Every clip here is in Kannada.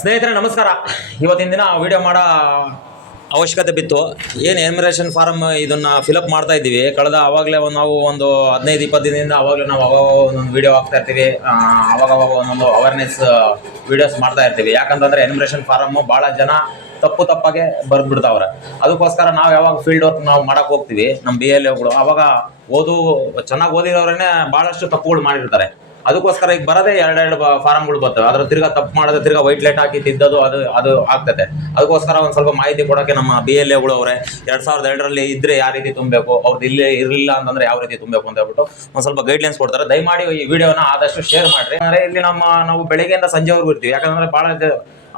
ಸ್ನೇಹಿತರೆ ನಮಸ್ಕಾರ. ಇವತ್ತಿನ ದಿನ ವಿಡಿಯೋ ಮಾಡೋ ಅವಶ್ಯಕತೆ ಬಿತ್ತು. ಏನು ಎನ್ಯುಮರೇಷನ್ ಫಾರಮ್ ಇದನ್ನು ಫಿಲಪ್ ಮಾಡ್ತಾ ಇದ್ದೀವಿ. ಕಳೆದ ಆವಾಗಲೇ ನಾವು ಒಂದು 15-20 ದಿನದಿಂದ ಆವಾಗಲೇ ನಾವು ಅವಾಗ ಒಂದೊಂದು ವೀಡಿಯೋ ಹಾಕ್ತಾ ಇರ್ತೀವಿ. ಅವಾಗವಾಗ ಒಂದೊಂದು ಅವೇರ್ನೆಸ್ ವೀಡಿಯೋಸ್ ಮಾಡ್ತಾ ಇರ್ತೀವಿ. ಯಾಕಂತಂದರೆ ಎನ್ಯುಮರೇಷನ್ ಫಾರಮ್ಮು ಭಾಳ ಜನ ತಪ್ಪಾಗೆ ಬರೆದ್ಬಿಡ್ತಾವ್ರೆ. ಅದಕ್ಕೋಸ್ಕರ ನಾವು ಯಾವಾಗ ಫೀಲ್ಡ್ ವರ್ಕ್ ನಾವು ಮಾಡೋಕೆ ಹೋಗ್ತೀವಿ, ನಮ್ಮ BLOಗಳು ಅವಾಗ ಚೆನ್ನಾಗಿ ಓದಿರೋರೇ ಭಾಳಷ್ಟು ತಪ್ಪುಗಳು ಮಾಡಿರ್ತಾರೆ. ಅದಕ್ಕೋಸ್ಕರ ಈಗ ಬರೋದೇ ಎರಡು ಫಾರಮ್ಗಳು ಬರ್ತವೆ. ಅದ್ರ ತಿರ್ಗಾ ತಪ್ಪು ಮಾಡೋದು, ತಿರ್ಗಾ ವೈಟ್ ಲೈಟ್ ಹಾಕಿ ತಿದ್ದದು ಅದು ಆಗ್ತದೆ. ಅದಕ್ಕೋಸ್ಕರ ಒಂದು ಸ್ವಲ್ಪ ಮಾಹಿತಿ ಕೊಡೋಕ್ಕೆ ನಮ್ಮ BLOಗಳು ಅವರೇ 2002ರಲ್ಲಿ ಇದ್ರೆ ಯಾವ ರೀತಿ ತುಂಬಬೇಕು, ಅವ್ರದ್ದು ಇಲ್ಲೇ ಇರಲಿಲ್ಲ ಅಂತಂದ್ರೆ ಯಾವ ರೀತಿ ತುಂಬಬೇಕು ಅಂತ ಹೇಳ್ಬಿಟ್ಟು ಒಂದು ಸ್ವಲ್ಪ ಗೈಡ್ಲೈನ್ಸ್ ಕೊಡ್ತಾರೆ. ದಯಮಾಡಿ ಈ ವಿಡಿಯೋನ ಆದಷ್ಟು ಶೇರ್ ಮಾಡಿರಿ. ಅಂದರೆ ಇಲ್ಲಿ ನಾವು ಬೆಳಗ್ಗೆಯಿಂದ ಸಂಜೆವರೆಗೂ ಇರ್ತೀವಿ. ಯಾಕಂದ್ರೆ ಭಾಳ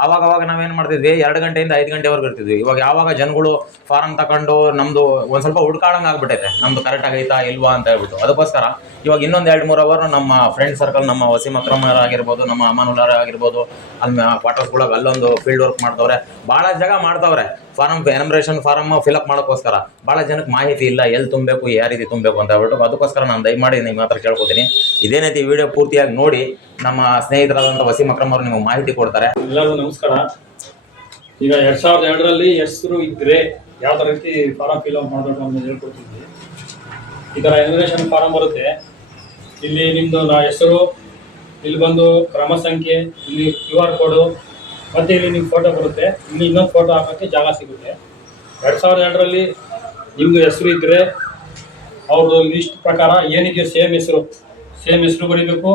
ಅವಾಗ ನಾವೇನು ಮಾಡ್ತಿದ್ವಿ, 2 ಗಂಟೆಯಿಂದ 5 ಗಂಟೆವರೆಗೂ ಇರ್ತಿದ್ವಿ. ಇವಾಗ ಯಾವಾಗ ಜನಗಳು ಫಾರಮ್ ತಗೊಂಡು ನಮ್ದು ಒಂದು ಸ್ವಲ್ಪ ಹುಡ್ಕಾಳಂಗೆ ಆಗ್ಬಿಟ್ಟೈತೆ, ನಮ್ದು ಕರೆಕ್ಟ್ ಆಗೈತಾ ಇಲ್ವಾ ಅಂತ ಹೇಳ್ಬಿಟ್ಟು. ಅದಕ್ಕೋಸ್ಕರ ಇವಾಗ ಇನ್ನೊಂದು 2-3 ಅವರ್ ನಮ್ಮ ಫ್ರೆಂಡ್ ಸರ್ಕಲ್, ನಮ್ಮ ವಸೀಂ ಅಕ್ರಮ್ ಆಗಿರ್ಬೋದು, ನಮ್ಮ ಅಮಾನುಲ್ಲಾರ ಆಗಿರ್ಬೋದು, ಅಲ್ಲಿ ಕ್ವಾರ್ಟರ್ಸ್ಗಳಾಗ ಅಲ್ಲೊಂದು ಫೀಲ್ಡ್ ವರ್ಕ್ ಮಾಡ್ತವ್ರೆ. ಭಾಳ ಜಾಗ ಮಾಡ್ತವ್ರೆ ಎನ್ಯುಮರೇಷನ್ ಫಾರಮ್ ಫಿಲಪ್ ಮಾಡೋಕ್ಕೋಸ್ಕರ. ಭಾಳ ಜನಕ್ಕೆ ಮಾಹಿತಿ ಇಲ್ಲ, ಎಲ್ಲಿ ತುಂಬಬೇಕು, ಯಾವ ರೀತಿ ತುಂಬಬೇಕು ಅಂತ ಹೇಳ್ಬಿಟ್ಟು. ಅದಕ್ಕೋಸ್ಕರ ನಾನು ದಯಮಾಡಿ ನಿಮ್ಮ ಹತ್ರ ಕೇಳ್ಕೊತೀನಿ, ಇದೇನೈತಿ ವಿಡಿಯೋ ಪೂರ್ತಿಯಾಗಿ ನೋಡಿ. ನಮ್ಮ ಸ್ನೇಹಿತರಾದಂಥ ವಸೀಂ ಅಕ್ರಮ್ ಅವರು ನಿಮಗೆ ಮಾಹಿತಿ ಕೊಡ್ತಾರೆ. ಎಲ್ಲರಿಗೂ ನಮಸ್ಕಾರ. ಈಗ 2002ರಲ್ಲಿ ಹೆಸರು ಇದ್ರೆ ಯಾವ ರೀತಿ ಫಾರಂ ಫಿಲ್ಅಪ್ ಮಾಡಬೇಕು ಅಂತ ಹೇಳ್ಕೊಡ್ತಿದ್ವಿ. ಈ ಥರ ಎನ್ಯುಮರೇಷನ್ ಫಾರಂ ಬರುತ್ತೆ. ಇಲ್ಲಿ ನಿಮ್ಮದು ಹೆಸರು, ಇಲ್ಲಿ ಬಂದು ಕ್ರಮ ಸಂಖ್ಯೆ, ಇಲ್ಲಿ QR ಕೋಡು, ಮತ್ತು ಇಲ್ಲಿ ನಿಮ್ಮ ಫೋಟೋ ಬರುತ್ತೆ. ಇಲ್ಲಿ ಇನ್ನೊಂದು ಫೋಟೋ ಹಾಕೋಕ್ಕೆ ಜಾಗ ಸಿಗುತ್ತೆ. 2002ರಲ್ಲಿ ನಿಮ್ಮದು ಹೆಸರು ಇದ್ದರೆ ಅವ್ರದ್ದು ಲಿಸ್ಟ್ ಪ್ರಕಾರ ಏನಿದೆಯೋ ಸೇಮ್ ಹೆಸರು ಬರೀಬೇಕು.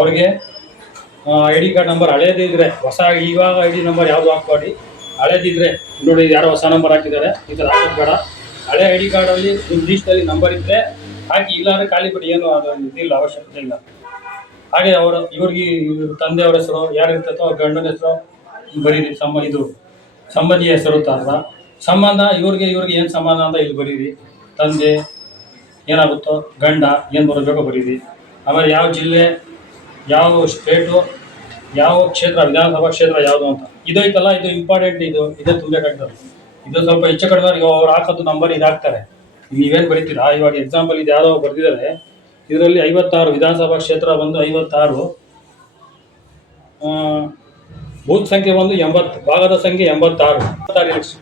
ಅವ್ರಿಗೆ ID ಕಾರ್ಡ್ ನಂಬರ್ ಹಳೇದಿದ್ರೆ, ಇವಾಗ ID ನಂಬರ್ ಯಾವುದು ಹಾಕ್ಬೇಡಿ. ಹಳೇದಿದ್ರೆ ನೋಡಿ, ಯಾರೋ ಹೊಸ ನಂಬರ್ ಹಾಕಿದ್ದಾರೆ, ಈ ಥರ ಹಾಕೋದು ಬೇಡ. ಹಳೆ ID ಕಾರ್ಡಲ್ಲಿ ನಿಮ್ಮ ಲೀಸ್ಟಲ್ಲಿ ನಂಬರ್ ಇದ್ದರೆ ಹಾಕಿ, ಇಲ್ಲಾಂದರೆ ಖಾಲಿ ಬಿಡಿ, ಏನು ಅದು ಇದಿಲ್ಲ, ಅವಶ್ಯಕತೆ ಇಲ್ಲ. ಹಾಗೆ ಇವ್ರಿಗೆ ತಂದೆಯವ್ರ ಹೆಸರು ಯಾರು ಇರ್ತೈತೋ ಅವ್ರ ಗಂಡನ ಹೆಸರು ಬರೀರಿ. ಸಂಬಂಧಿಯ ಹೆಸರು ತಾರ ಸಂಬಂಧ, ಇವ್ರಿಗೆ ಏನು ಸಂಬಂಧ ಅಂತ ಇಲ್ಲಿ ಬರೀರಿ. ತಂದೆ ಏನಾಗುತ್ತೋ, ಗಂಡ ಏನು ಬರಬೇಕೋ ಬರೀರಿ. ಆಮೇಲೆ ಯಾವ ಜಿಲ್ಲೆ, ಯಾವ ಸ್ಟೇಟು, ಯಾವ ಕ್ಷೇತ್ರ, ವಿಧಾನಸಭಾ ಕ್ಷೇತ್ರ ಯಾವುದು ಅಂತ ಇದು ಐತಲ್ಲ, ಇದು ಇಂಪಾರ್ಟೆಂಟ್. ಇದೇ ತುಂಬಬೇಕಾಗ್ತದೆ. ಇದು ಸ್ವಲ್ಪ ಹೆಚ್ಚು ಕಡಿಮೆ ಈಗ ಅವ್ರು ಹಾಕೋದು ನಂಬರ್ ಇದಾಗ್ತಾರೆ. ನೀವೇನು ಬರೀತೀರಾ, ಇವಾಗ ಎಕ್ಸಾಂಪಲ್ ಇದು ಯಾವುದೋ ಬರೆದಿದ್ದಾರೆ. ಇದರಲ್ಲಿ 56 ವಿಧಾನಸಭಾ ಕ್ಷೇತ್ರ ಬಂದು 56, ಬೂತ್ ಸಂಖ್ಯೆ ಬಂದು 80, ಭಾಗದ ಸಂಖ್ಯೆ 86,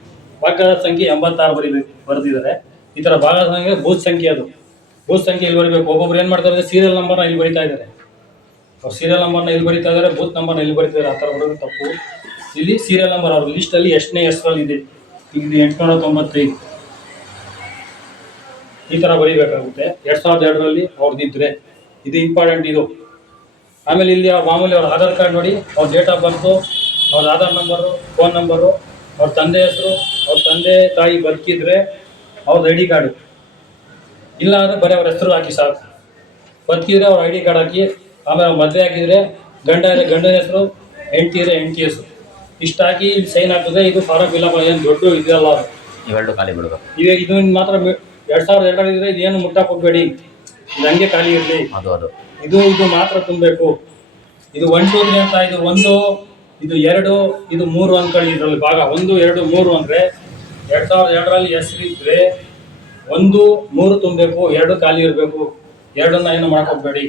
ಭಾಗದ ಸಂಖ್ಯೆ 86 ಬರೆದಿದ್ದಾರೆ. ಈ ಥರ ಭಾಗದ ಸಂಖ್ಯೆ ಬೂತ್ ಸಂಖ್ಯೆ, ಅದು ಬೂತ್ ಸಂಖ್ಯೆ ಇಲ್ಲಿ ಬರೀಬೇಕು. ಒಬ್ಬೊಬ್ರು ಏನು ಮಾಡ್ತಾರೆ, ಸೀರಿಯಲ್ ನಂಬರ್ನ ಇಲ್ಲಿ ಬರೀತಾ ಇದ್ದಾರೆ. ಸೀರಿಯಲ್ ನಂಬರ್ನ ಇಲ್ಲಿ ಬರೀತಾ ಇದ್ದಾರೆ, ಬೂತ್ ನಂಬರ್ನ ಇಲ್ಲಿ ಬರೀತಾರೆ. ಆ ಥರ ಬರೋದು ತಪ್ಪು. ಇಲ್ಲಿ ಸೀರಿಯಲ್ ನಂಬರ್ ಅವ್ರ ಲಿಸ್ಟಲ್ಲಿ ಎಷ್ಟನೇ ಹೆಸರಲ್ಲಿ ಇದೆ, ಇದು 895, ಈ ಥರ ಬರೀಬೇಕಾಗುತ್ತೆ. 2002ರಲ್ಲಿ ಅವ್ರದ್ದಿದ್ರೆ ಇದು ಇಂಪಾರ್ಟೆಂಟ್ ಇದು. ಆಮೇಲೆ ಇಲ್ಲಿ ಮಾಮೂಲಿ ಅವ್ರ ಆಧಾರ್ ಕಾರ್ಡ್ ನೋಡಿ, ಅವ್ರ ಡೇಟ್ ಆಫ್ ಬರ್ತು, ಅವ್ರ ಆಧಾರ್ ನಂಬರು, ಫೋನ್ ನಂಬರು, ಅವ್ರ ತಂದೆ ಹೆಸರು, ಅವ್ರ ತಂದೆ ತಾಯಿ ಬದುಕಿದ್ರೆ ಅವ್ರದ್ದು ID ಕಾರ್ಡು, ಇಲ್ಲ ಅಂದರೆ ಬರೀ ಅವ್ರ ಹೆಸರು ಹಾಕಿ ಸಾಕು. ಬದುಕಿದ್ರೆ ಅವ್ರ ID ಕಾರ್ಡ್ ಹಾಕಿ. ಆಮೇಲೆ ಮದುವೆ ಆಗಿದ್ರೆ ಗಂಡ ಇದ್ರೆ ಗಂಡನ ಹೆಸರು, ಹೆಂಡತಿ ಇದ್ರೆ ಹೆಂಡತಿ ಹೆಸರು, ಇಷ್ಟು ಹಾಕಿ ಇಲ್ಲಿ ಸೈನ್ ಹಾಕಿದ್ರೆ ಇದು ಫಾರಂ ಫಿಲಪ್. ಏನು ದೊಡ್ಡ ಇದೆಯಲ್ಲ, ಇವೆರಡು ಖಾಲಿ ಬಿಡಬೇಕು. ಇದು ಮಾತ್ರ 2002 ಇದ್ರೆ ಇದೇನು ಮುಟ್ಟಾಕ್ ಹೋಗ್ಬೇಡಿ, ಇದು ಹಂಗೆ ಖಾಲಿ ಇರಲಿ. ಇದು ಮಾತ್ರ ತುಂಬಬೇಕು. ಇದು 1, 2, 3 ಅಂತ, ಇದು 1, ಇದು 2, ಇದು 3 ಅನ್ಕೊಳ್ಳಿ. ಇದರಲ್ಲಿ ಭಾಗ 1, 2, 3 ಅಂದರೆ 2002ರಲ್ಲಿ ಹೆಸರಿದ್ರೆ 1, 3 ತುಂಬಬೇಕು, 2 ಖಾಲಿ ಇರಬೇಕು. 2ನ್ನ ಏನು ಮಾಡಕ್ ಹೋಗ್ಬೇಡಿ.